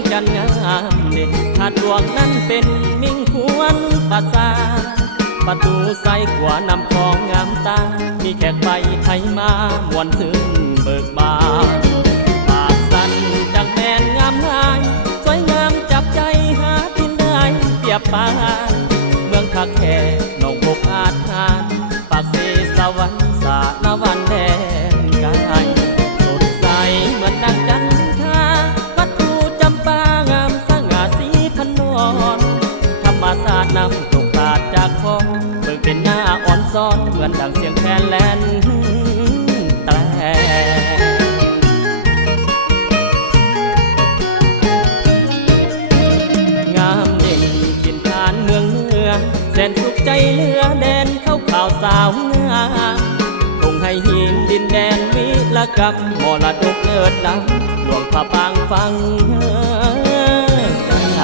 งจันทร์งามเด่นหาดหลวงนั้นเป็นมิ่งควรปราสาทประตูใสขวานำของงามตามีแขกไปไทยมามวนซึ้งเบิกบานปากสันจากแมนงามหายสวยงามจับใจหาที่ได้เปรียบปานเมืองทักแค่หนองบกอาจหานปากเสสวรรค์สานวันแดนไกลสดใสเหมือนดังจันทราวัดภูจำปางามสง่าสีพันนอนธรรมศาสตร์นำตกตาดจากคองเบิ่งเป็นหน้าอ่อนซ้อนเหมือนดังเสียงแคนแลนแตรงามเด่นกินทานเมืองเหนือแสนสุขใจเหลือแดนเข้าข่าวสาวงามคงให้หินดินแดนวิละกับมรดกเลิศล้ำหลวงพระปางฟังใจ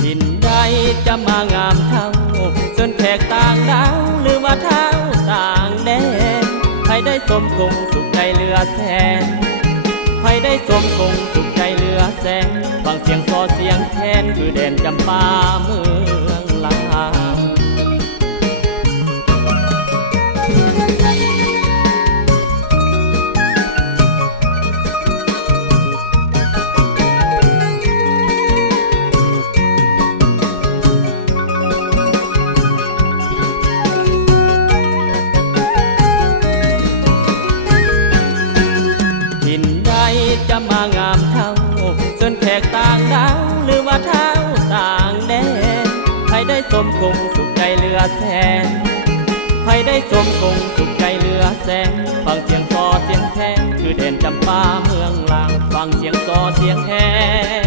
ถิ่นใดจะมางามเท่าจนแขกต่างดาวหรือว่าเท้าต่างแดนใครได้สมคงสุขใจเหลือแสนใครได้สมคงสุขใจเหลือแสนฟังเสียงซอเสียงแคนคือแดนจำปาเมืองลาวจะมางามเท่าจนแขกต่างดาวหรือว่าเท้าต่างแดนใครได้สมคงสุขใจเหลือแสนใครได้สมคงสุขใจเหลือแสนฟังเสียงซอเสียงแคนคือแดนจำปาเมืองลางฟังเสียงซอเสียงแคน